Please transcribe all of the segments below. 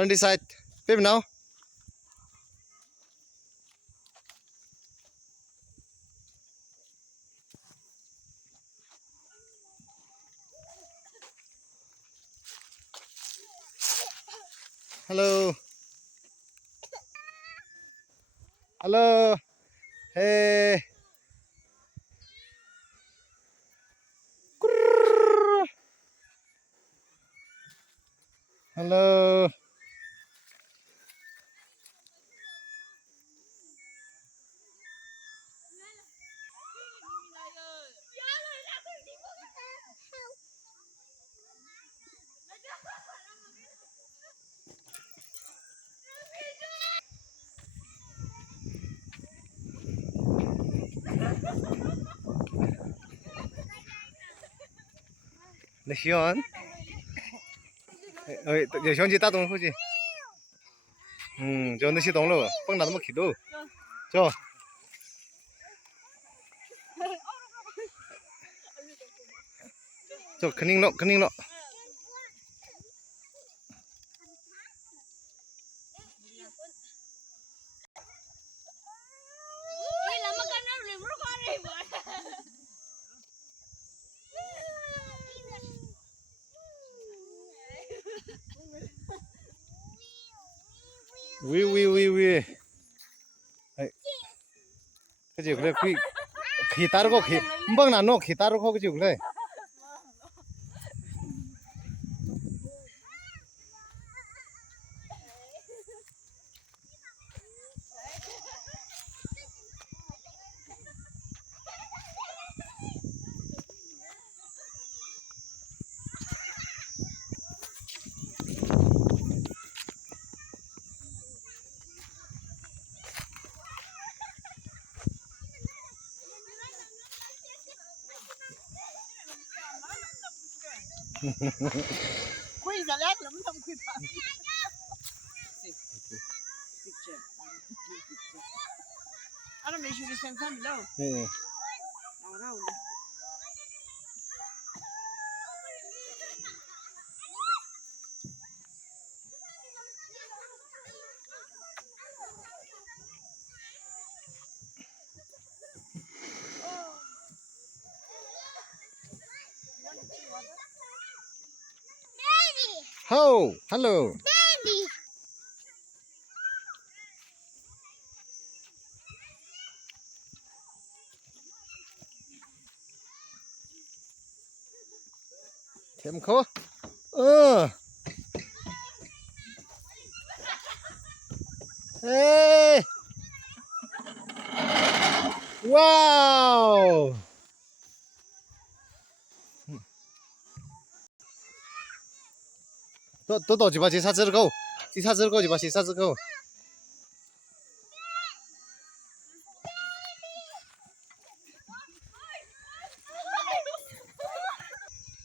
Turn this side. Babe now. Hello. Hello. Hey. Hello. Để Xion. Để Xion chỉ ta tung không chứ? Cho nó xí tung rồi. Băng nào nó mất khí đâu. Cho. Cho khinh nó, khinh nó. Ui. Cái gì vậy? Khí ta rồi khí. Băng nào nó khí ta rồi cái gì vậy? Khui ra lát lắm không khui phẳng. Ana me shuri sen kan lo. Ahora uno. Oh, hello. Daddy. Thêm khó. Hey. Wow. 또 집 앞에 사슬 고. 이 사슬 고 집 앞에 사슬 고.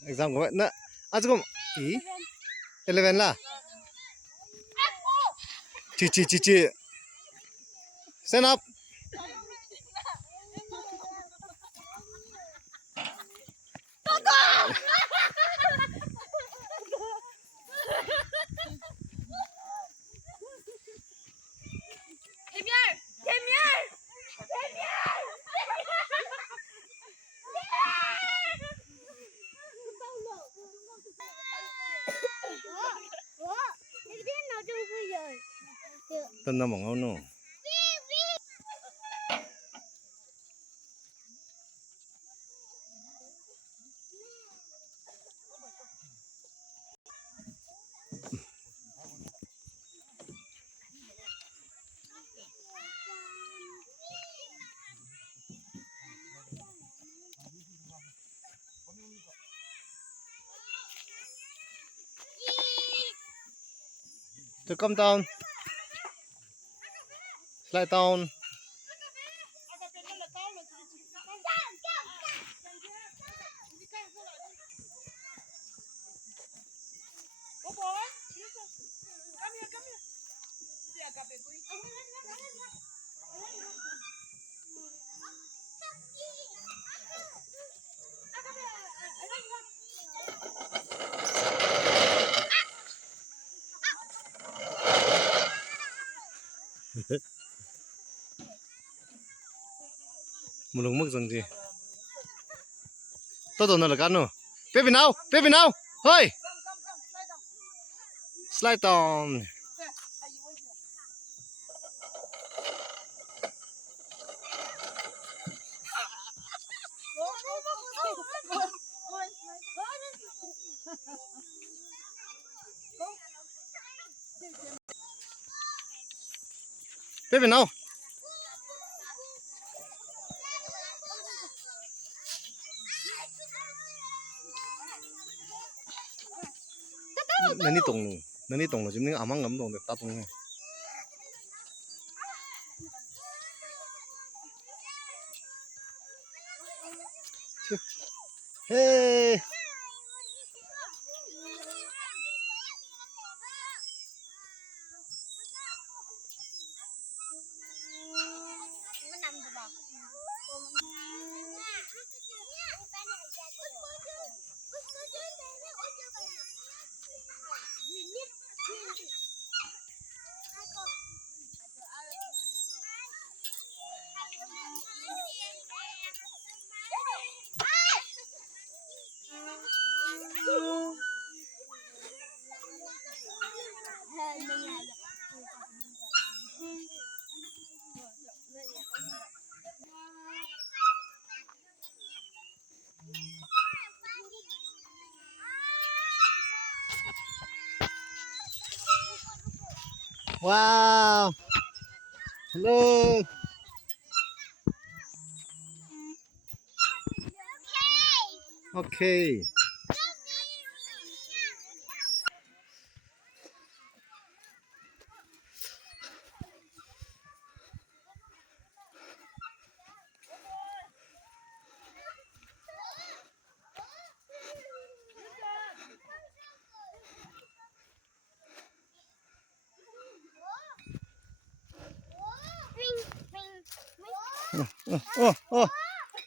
exam của bạn nè. À chứ không. Ý. 11 là. Chị. Stand up. Tên nó mỏng nô. To come down. Slide down. mulung mức rằng gì tôi nó là cái nữa baby nào hơi slide down baby nào nó đi tùng là chúng nó ấm ngấm tùng được ta tùng hey wow hello okay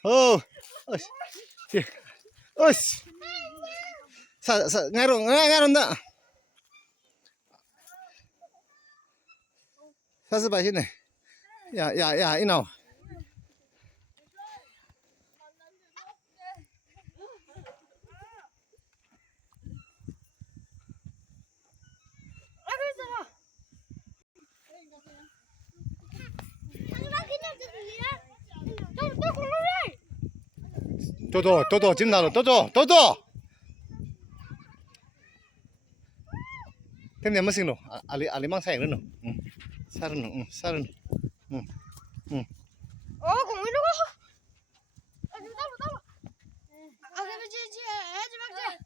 oh ôi sa ngay rồi đó sa bài thế này ya you know 또 지금 나로 또 thêm mà xin nó ali mang sang nữa nó sa nó 공이 누구? 따로. 아, 그러면 지 해지 막자.